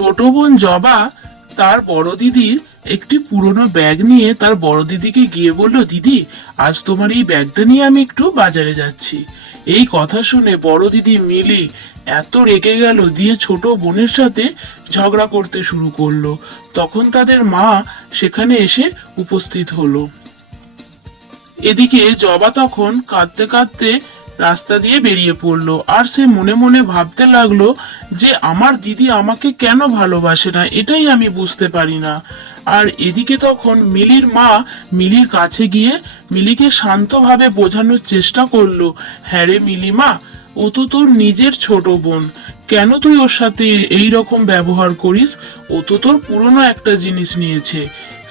ছোট বোন জবা তার বড় দিদির একটি পুরনো ব্যাগ নিয়ে তার বড় দিদিকে গিয়ে বলল, দিদি, আজ তোমার এই ব্যাগটা নিয়ে আমি একটু বাজারে যাচ্ছি। এই কথা শুনে বড় দিদি মিলি এত রেগে গেল দিয়ে ছোট বোনের সাথে ঝগড়া করতে শুরু করল। তখন তাদের মা সেখানে এসে উপস্থিত হলো। এদিকে জবা তখন কাঁদতে কাঁদতে রাস্তা দিয়ে বেরিয়ে পড়ল। আর সে মনে মনে ভাবতে লাগল যে, আমার দিদি আমাকে কেন ভালোবাসে না? এটাই আমি বুঝতে পারি না। আর এদিকে তখন মিলির মা মিলির কাছে গিয়ে মিলিকে শান্তভাবে বোঝানোর চেষ্টা করল হ্যাঁ রে মিলি মা ও তো তোর নিজের ছোট বোন। কেন তুই ওর সাথে এই রকম ব্যবহার করিস? ও তো তোর পুরনো একটা জিনিস নিয়েছে।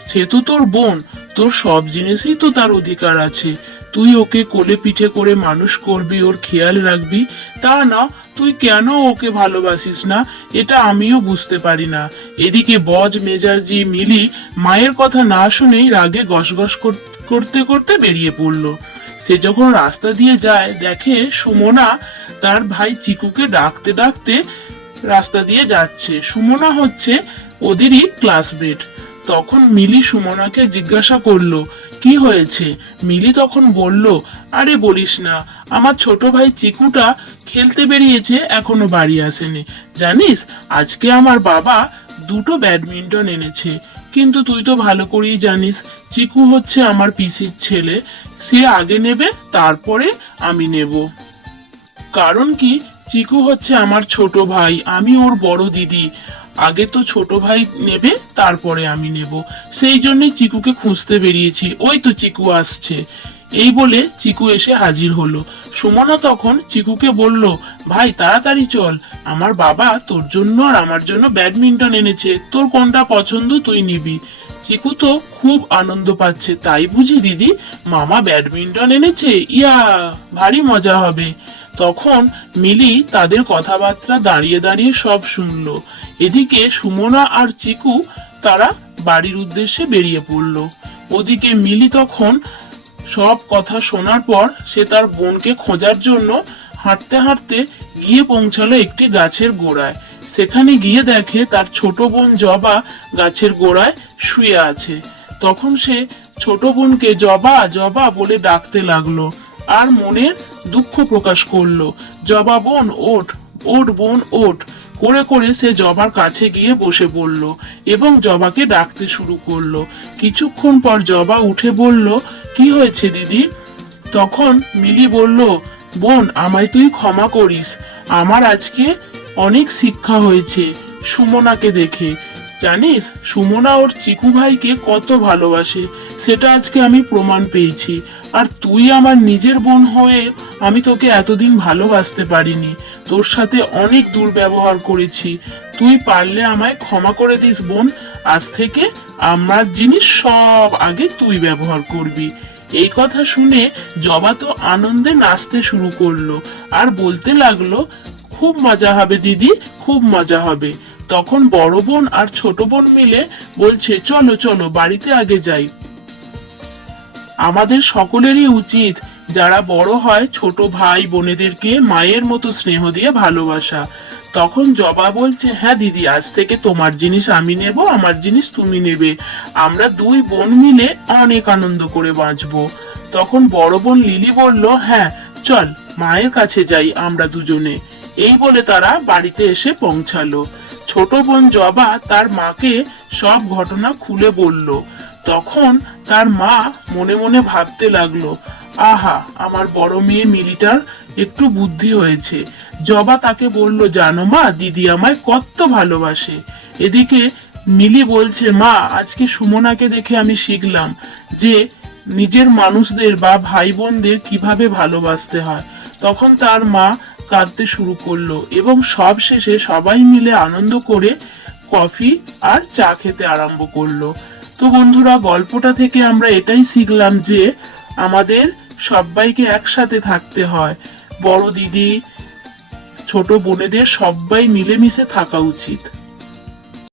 সে তো তোর বোন। তোর সব জিনিসই তো তার অধিকার আছে। তুই ওকে কোলে পিঠে করে মানুষ করবি, ওর খেয়াল রাখবি। তা না, তুই কেন ওকে ভালোবাসিস না? এটা আমিও বুঝতে পারি না। এদিকে বজ, মেজাজি মিলি মায়ের কথা না শুনেই রাগে গসগস কর- করতে করতে বেরিয়ে পড়ল। সে যখন রাস্তা দিয়ে যায়, দেখে সুমনা তার ভাই চিকুকে ডাকতে ডাকতে রাস্তা দিয়ে যাচ্ছে। সুমনা হচ্ছে ওদেরই ক্লাসমেট তখন মিলি সুমনাকে জিজ্ঞাসা করল কি হয়েছে? মিলি তখন বলল, আরে বলিস না, আমার ছোট ভাই চিকুটা খেলতে বেরিয়েছে, এখনও বাড়ি আসেনি। জানিস, আজকে আমার বাবা দুটো ব্যাডমিন্টন এনেছে। কিন্তু তুই তো ভালো করেই জানিস, চিকু হচ্ছে আমার পিসির ছেলে। সে আগে নেবে, তারপরে আমি নেব। কারণ কি, চিকু হচ্ছে আমার ছোট ভাই, আমি ওর বড় দিদি। আগে তো ছোট ভাই নেবে, তারপরে আমি নেব। সেই জন্যই চিকুকে খুঁজতে বেরিয়েছি। ওই তো চিকু আসছে। এই বলে চিকু এসে হাজির হলো। সুমনা তখন চিকুকে বলল, ভাই, তাড়াতাড়ি চল। আমার বাবা তোর জন্য আর আমার জন্য ব্যাডমিন্টন এনেছে। তোর কোনটা পছন্দ তুই নিবি। চিকু তো খুব আনন্দ পাচ্ছে। তাই বুঝি দিদি, মামা ব্যাডমিন্টন এনেছে? ইয়া, ভারী মজা হবে। তখন মিলি তাদের কথাবার্তা দাঁড়িয়ে দাঁড়িয়ে সব শুনলো। এদিকে সুমনা আর চিকু তারা বাড়ির উদ্দেশ্যে বেরিয়ে পড়ল। ওদিকে মিলি তখন সব কথা শোনার পর সে তার বোনকে খোঁজার জন্য হাঁটতে হাঁটতে গিয়ে পৌঁছালো একটি গাছের গোড়ায়। সেখানে গিয়ে দেখে তার ছোট বোন জবা গাছের গোড়ায় শুয়ে আছে। তখন সে ছোট বোনকে জবা জবা বলে ডাকতে লাগল। আর মনের দুঃখ প্রকাশ করল। জবা বোন ওঠ ওঠ বোন ওঠ। করে করে সে জবার কাছে গিয়ে বসে পড়ল এবং জবাকে ডাকতে শুরু করল। কিছুক্ষণ পর জবা উঠে বলল, কি হয়েছে দিদি? তখন মিলি বলল, বোন, আমায় তুই ক্ষমা করিস। আমার আজকে অনেক শিক্ষা হয়েছে সুমনাকে দেখে। জানিস, সুমনা ওর চিকু ভাইকে কত ভালোবাসে। সেটা আজকে আমি প্রমাণ পেয়েছি। আর তুই আমার নিজের বোন হয়ে আমি তোকে এতদিন ভালোবাসতে পারিনি। তোর সাথে অনেক দুর্ব্যবহার করেছি। তুই পারলে আমায় ক্ষমা করে দিস, বোন। আজ থেকে আমার জিনিস সব আগে তুই ব্যবহার করবি। এই কথা শুনে জবা তো আনন্দে নাচতে শুরু করল আর বলতে লাগল, খুব মজা হবে, দিদি, খুব মজা হবে। তখন বড় বোন আর ছোট বোন মিলে বলছে, চলো চলো, বাড়িতে আগে যাই। আমাদের সকলেরই উচিত যারা বড় হয় ছোট ভাই বোনেদেরকে মায়ের মতো স্নেহ দিয়ে ভালোবাসা। তখন জবা বলছে হ্যাঁ দিদি, আজ থেকে তোমার জিনিস আমি নেব, আমার জিনিস তুমি নেবে। আমরা দুই বোন মিলে অনেক আনন্দ করে বাঁচবো। তখন বড় বোন লিলি বলল হ্যাঁ চল, মায়ের কাছে যাই আমরা দুজনে। এই বলে তারা বাড়িতে এসে পৌঁছালো। ছোট বোন জবা তার মাকে সব ঘটনা খুলে বলল। তখন তার মা মনে মনে ভাবতে লাগল, আহা, আমার বড় মেয়ে মিলিটার, একটু বুদ্ধি হয়েছে। জবা তাকে বলল, জানো মা, দিদি আমায় কত ভালোবাসে। এদিকে মিলি বলছে, মা, আজকে সুমনাকে দেখে আমি শিখলাম যে নিজের মানুষদের বা ভাই বোনদের কীভাবে ভালোবাসতে হয়। তখন তার মা কাঁদতে শুরু করল এবং সব শেষে সবাই মিলে আনন্দ করে কফি আর চা খেতে আরম্ভ করল। তো বন্ধুরা, গল্পটা থেকে আমরা এটাই শিখলাম যে আমাদের সবাইকে একসাথে থাকতে হয়। বড় দিদি, ছোট বোনেদের সবাই মিলেমিশে থাকা উচিত।